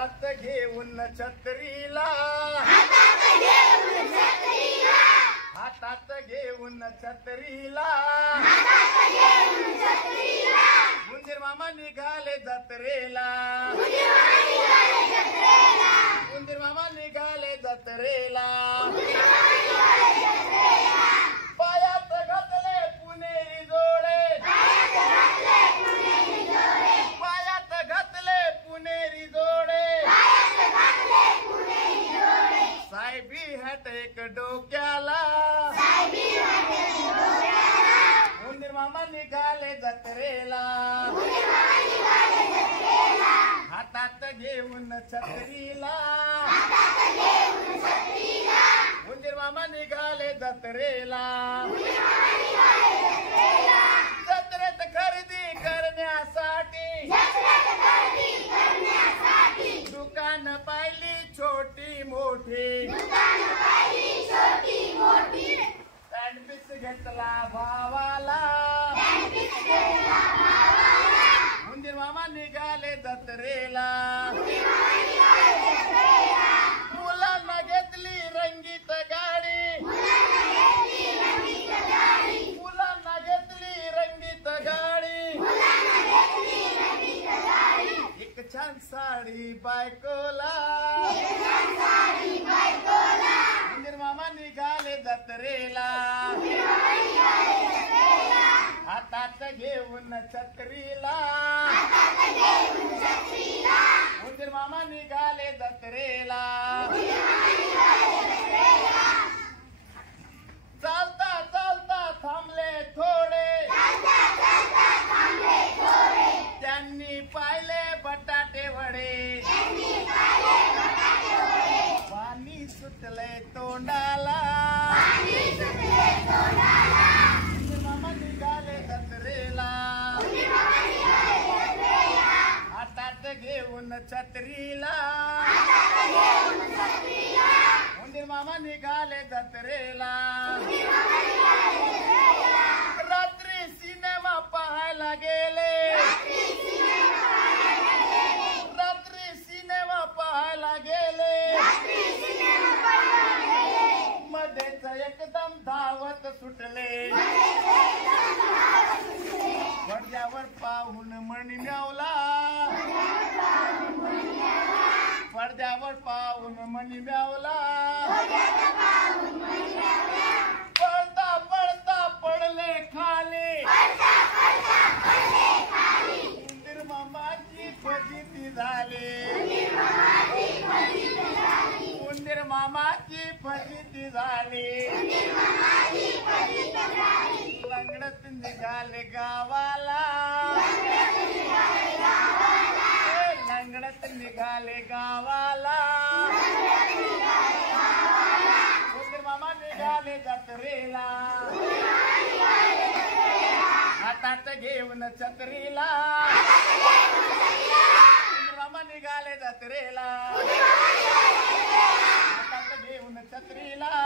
हातात घेऊन छत्रीला हातात घेऊन छत्रीला गुंजीर मामा निघाले जत्रेला गुंजीर मामा निघाले जत्रेला पायात घातले पुणेरी जोडे पायात घातले पुणेरी जोडे साहेबी हट एक डोक्याला गुंजीर मामा निघाले जत्रेला हातात घेऊन छत्रीला गुंजीर मामा निघाले जत्रेला जत्रेत खरेदी करण्यासाठी दुकान पाहिली छोटी मोठी सँडविच घेतला भावाला गुंजीर मामा निघाले जत्रेला मुलांना घेतली रंगीत गाडी मुलांना घेतली रंगीत गाडी एक छान साडी बायकोला गुंजीर मामा निघाले जत्रेला हातात घेऊन छत्रीला गुंजीर मामा निघाले जत्रेला चालता चालता थांबले थोडे त्यांनी पाहिले बटाटे वडे पाणी सुटले तोंडाला गुंजीर मामा निघाले जत्रेला हातात घेऊन छत्रीला गुंजीर मामा निघाले जत्रेला रात्री सिनेमा पाहायला गेले रात्री सिनेमा पाहायला गेले मध्येच एकदम धावत सुटले पडद्यावर पाहून मणी मिळवला पडद्यावर पाहून मणी मिळवला पळता पळता पडले खाली गुंजीर मामाची फजिती झाली गुंजीर मामाची फजिती झाली लंगडत निघाले गावाला लंगडत निघाले गावाला गुंजीर मामा निघाले जत्रेला हातात घेऊन छत्रीला गुंजीर मामा निघाले जत्रेला हातात घेऊन छत्रीला